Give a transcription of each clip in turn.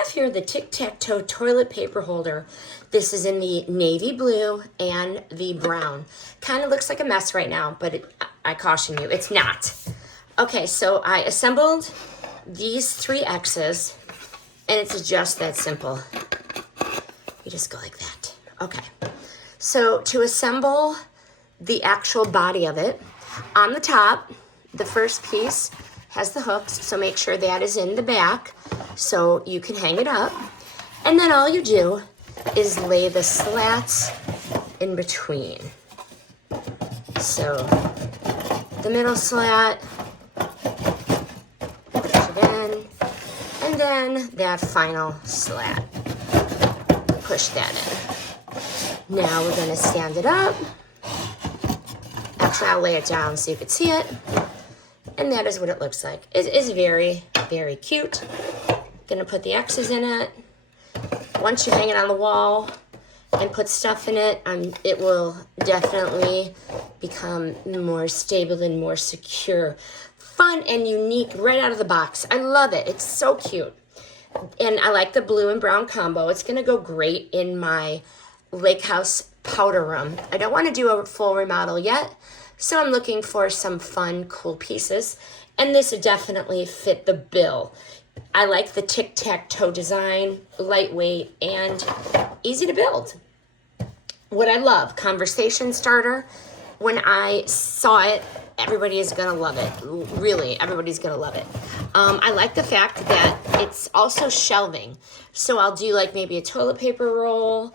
have here the tic-tac-toe toilet paper holder. This is in the navy blue and the brown. Kind of looks like a mess right now, but I caution you, it's not. Okay, so I assembled these 3 X's, and it's just that simple. You just go like that. Okay, so to assemble the actual body of it, on the top, the first piece has the hooks, so make sure that is in the back so you can hang it up. And then all you do is lay the slats in between. So the middle slat, push it in, and then that final slat. Push that in. Now we're gonna stand it up. Actually, I'll lay it down so you can see it. And that is what it looks like. It is very, very cute. Gonna put the X's in it. Once you hang it on the wall and put stuff in it, it will definitely become more stable and more secure. Fun and unique right out of the box. I love it. It's so cute. And I like the blue and brown combo. It's gonna go great in my lake house powder room. I don't want to do a full remodel yet, so I'm looking for some fun, cool pieces. And this would definitely fit the bill. I like the tic-tac-toe design, lightweight and easy to build. What I love, conversation starter. When I saw it, everybody is gonna love it. Really, everybody's gonna love it. I like the fact that it's also shelving. So I'll do like maybe a toilet paper roll,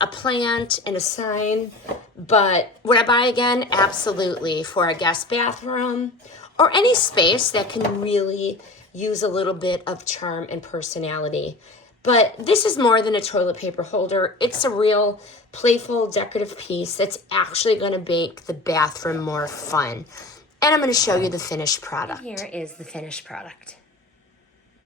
a plant, and a sign. But would I buy again? Absolutely, for a guest bathroom or any space that can really use a little bit of charm and personality. But this is more than a toilet paper holder. It's a real playful decorative piece that's actually gonna make the bathroom more fun. And I'm gonna show you the finished product. Here is the finished product.